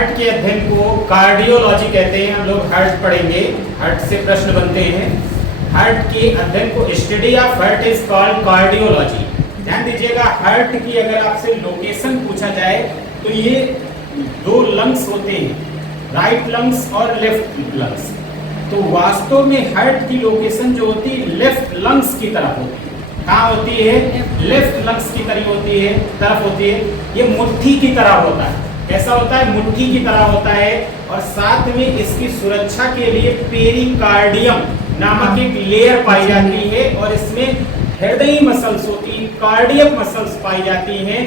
Heart के अध्ययन को कार्डियोलॉजी कहते हैं। हम लोग हार्ट पढ़ेंगे, हार्ट से प्रश्न बनते हैं। हार्ट के अध्ययन को study of heart is called cardiology. ध्यान दीजिएगा, हार्ट की अगर आपसे लोकेशन पूछा जाए तो ये दो लंग्स होते हैं, राइट लंग्स और लेफ्ट लंग्स। तो वास्तव में हार्ट की लोकेशन जो होती है लेफ्ट लंग्स की तरफ होती है। कहाँ होती है? लेफ्ट लंग्स की तरफ होती है। ये मुट्ठी की तरह होता है। कैसा होता है? मुट्ठी की तरह होता है। और साथ में इसकी सुरक्षा के लिए पेरिकार्डियम नामक एक लेयर पाई जाती है और इसमें हृदयी मसल्स होती है, कार्डियक मसल्स पाई जाती हैं।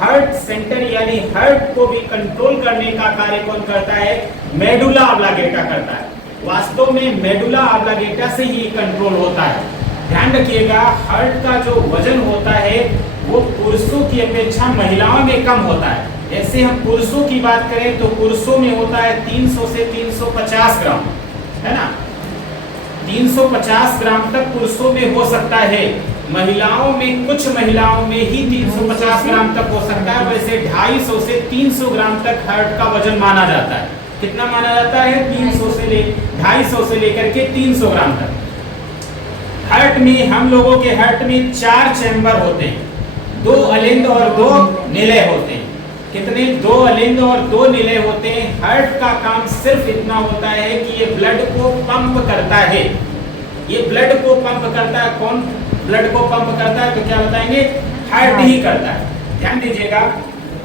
हार्ट सेंटर यानी हार्ट को भी कंट्रोल करने का कार्य कौन करता है? मेडुला ऑब्लांगेटा करता है। वास्तव में मेडुला ऑब्लांगेटा से ही कंट्रोल होता है। ध्यान रखिएगा, हार्ट का जो वजन होता है वो पुरुषों की अपेक्षा महिलाओं में कम होता है। जैसे हम पुरुषों की बात करें तो पुरुषों में होता है 300 से 350 ग्राम, है ना? 350 ग्राम तक पुरुषों में हो सकता है। महिलाओं में, कुछ महिलाओं में ही 350 ग्राम तक हो सकता है। वैसे 250 से 300 ग्राम तक हार्ट का वजन माना जाता है। कितना माना जाता है? 250 से लेकर के 300 ग्राम तक। हार्ट में, हम लोगों के हार्ट में 4 चैम्बर होते हैं, 2 अलिंद और 2 निलय होते हैं। कितने? 2 अलिंद और 2 निलय होते हैं। हार्ट का काम सिर्फ इतना होता है कि ये ब्लड को पंप करता है। ये ब्लड को पंप करता है। कौन ब्लड को पंप करता है? तो क्या बताएंगे? हार्ट ही करता है। ध्यान दीजिएगा,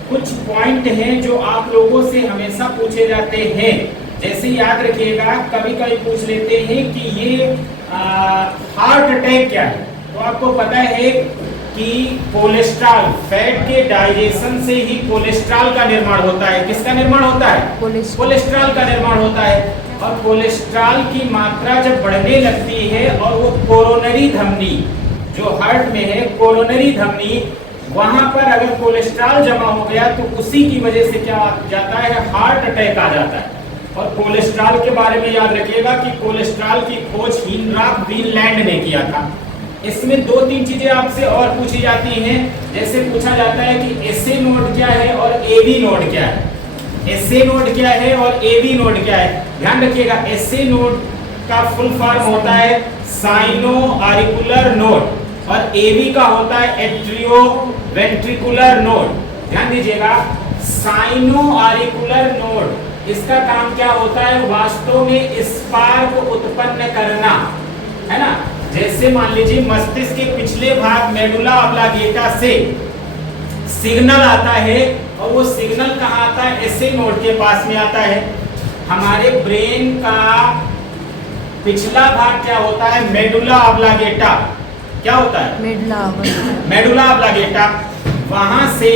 कुछ पॉइंट हैं जो आप लोगों से हमेशा पूछे जाते हैं। जैसे याद रखिएगा, कभी कभी पूछ लेते हैं कि ये हार्ट अटैक क्या है। तो आपको पता है कि कोलेस्ट्रॉल, फैट के डाइजेशन से ही कोलेस्ट्रॉल का निर्माण होता है। किसका निर्माण होता है? कोलेस्ट्रॉल का निर्माण होता है। और कोलेस्ट्रॉल की मात्रा जब बढ़ने लगती है और वो कोरोनरी धमनी जो हार्ट में है, कोरोनरी धमनी, वहां पर अगर कोलेस्ट्रॉल जमा हो गया तो उसी की वजह से क्या जाता है? हार्ट अटैक आ जाता है। और कोलेस्ट्रॉल के बारे में याद रखिएगा कि कोलेस्ट्रॉल की खोज हिनराक ग्रीनलैंड ने किया था। इसमें 2-3 चीजें आपसे और पूछी जाती हैं। जैसे पूछा जाता है कि एसए नोड क्या है और एबी नोड क्या है। एसए नोड क्या है और एबी नोड क्या है? ध्यान रखिएगा, एसए नोड का फुल फॉर्म होता है साइनो ऑरिकुलर नोड और एबी का होता है एट्रियो वेंट्रिकुलर नोड। ध्यान दीजिएगा, साइनो ऑरिकुलर नोड, इसका काम क्या होता है? वास्तव में स्पार्क उत्पन्न करना, है ना? जैसे मान लीजिए मस्तिष्क के पिछले भाग मेडुला ऑब्लांगेटा से सिग्नल आता है और वो सिग्नल कहाँ आता है? एसए नोड के पास में आता है। हमारे ब्रेन का पिछला भाग क्या होता है? Medulla oblongata. क्या होता है? Medulla oblongata. वहां से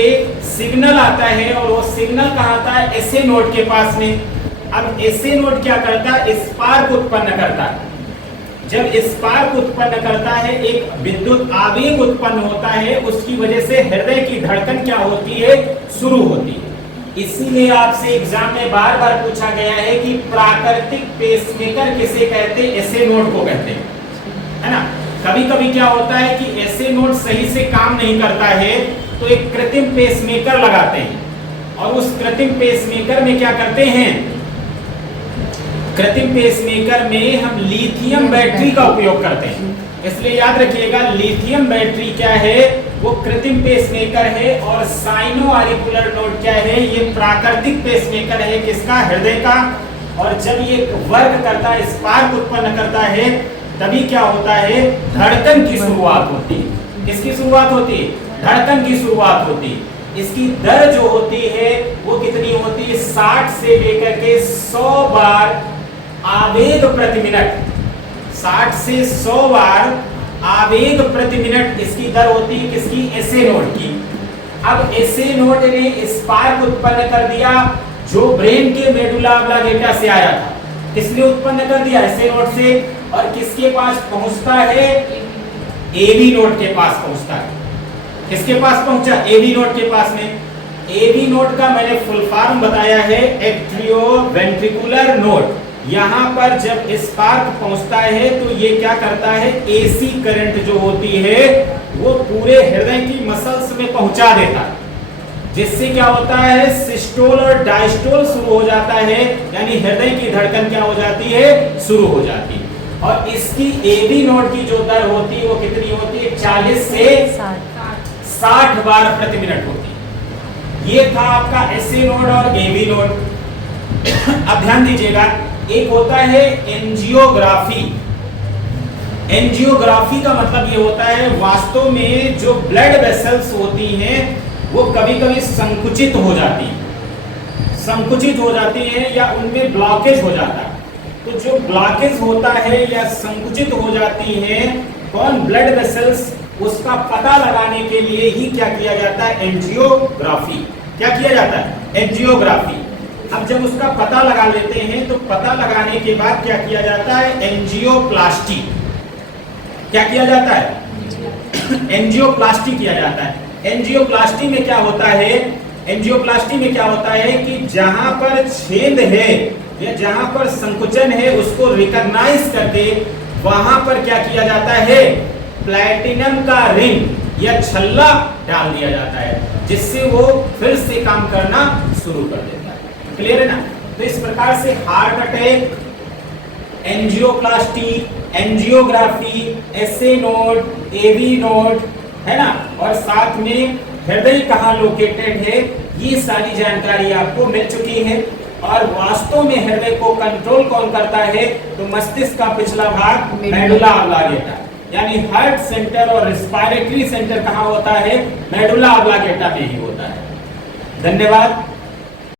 सिग्नल आता है और वो सिग्नल कहाँ आता है? एसए नोड के पास में। अब एसए नोड क्या करता है? स्पार्क उत्पन्न करता है। जब स्पार्क उत्पन्न करता है, एक विद्युत आवेग उत्पन्न होता है, उसकी वजह से हृदय की धड़कन क्या होती है? शुरू होती है। इसीलिए आपसे एग्जाम में बार बार पूछा गया है कि प्राकृतिक पेसमेकर किसे कहते हैं? एसए नोड को कहते हैं, है ना? कभी कभी क्या होता है कि एसए नोड सही से काम नहीं करता है तो एक कृत्रिम पेसमेकर लगाते हैं और उस कृत्रिम पेसमेकर में क्या करते हैं? कृत्रिम पेसमेकर में हम लिथियम बैटरी का उपयोग करते हैं। इसलिए याद रखिएगा, लिथियम बैटरी क्या है? वो कृत्रिम पेसमेकर है। और साइनो ऑरिकुलर नोड क्या है? ये प्राकृतिक पेसमेकर है। किसका? हृदय का। और जब ये वर्क करता है, स्पार्क उत्पन्न करता है, तभी क्या होता है? धड़कन की शुरुआत होती है। किसकी शुरुआत होती है? धड़कन की शुरुआत होती है। इसकी दर जो होती है वो कितनी होती है? 60 से लेकर के 100 बार आवेग प्रति मिनट। 60 से 100 बार आवेग प्रति मिनट इसकी दर होती है। किसकी? एसए नोड की। अब एसए नोड ने स्पार्क उत्पन्न कर दिया जो ब्रेन के मेडुला ऑब्लांगेटा से आया था। किसने उत्पन्न कर दिया? एसए नोड से। और किसके पास पहुंचता है? एबी नोड के पास पहुंचता है। किसके पास पहुंचा? एबी नोड के पास में। एबी नोड का मैंने फुल फॉर्म बताया है एट्रियो वेंट्रिकुलर नोड। यहाँ पर जब स्पार्क पहुंचता है तो ये क्या करता है? एसी करंट जो होती है वो पूरे हृदय की मसल्स में पहुंचा देता है। जिससे क्या होता है, सिस्टोल और डायस्टोल शुरू हो जाता है, यानी हृदय की धड़कन क्या हो जाती है, शुरू हो जाती है। और इसकी एवी नोड की जो दर होती है वो कितनी होती है, 40 से 60 बार प्रति मिनट होती है। ये था आपका एसए नोड और एवी नोड। अब ध्यान दीजिएगा, एक होता है एंजियोग्राफी। एंजियोग्राफी का मतलब ये होता है वास्तव में जो ब्लड वेसल्स होती हैं वो कभी कभी संकुचित हो जाती है, संकुचित हो जाती है या उनमें ब्लॉकेज हो जाता है। तो जो ब्लॉकेज होता है या संकुचित हो जाती है कौन, ब्लड वेसल्स, उसका पता लगाने के लिए ही क्या किया जाता है, एंजियोग्राफी। क्या किया जाता है, एंजियोग्राफी। अब जब उसका पता लगा लेते हैं तो पता लगाने के बाद क्या किया जाता है, एंजियोप्लास्टी। क्या किया जाता है, एंजियोप्लास्टी किया जाता है। एंजियोप्लास्टी में क्या होता है, एंजियोप्लास्टी में क्या होता है कि जहां पर छेद है या जहां पर संकुचन है उसको रिकॉग्नाइज करके वहां पर क्या किया जाता है, प्लैटिनम का रिंग या छल्ला डाल दिया जाता है, जिससे वो फिर से काम करना शुरू कर देता है। क्लियर है ना। तो इस प्रकार से heart attack, angioplasty, angiography, SA node, AV node, है ना, और साथ में हृदय कहाँ लोकेटेड है, ये सारी जानकारी आपको मिल चुकी है। और वास्तव में हृदय को कंट्रोल कौन करता है, तो मस्तिष्क का पिछला भाग मेडुला ऑब्लांगेटा, यानी हार्ट सेंटर और रेस्पिरेटरी सेंटर कहाँ होता है, मेडुला ऑब्लांगेटा में ही होता है। धन्यवाद।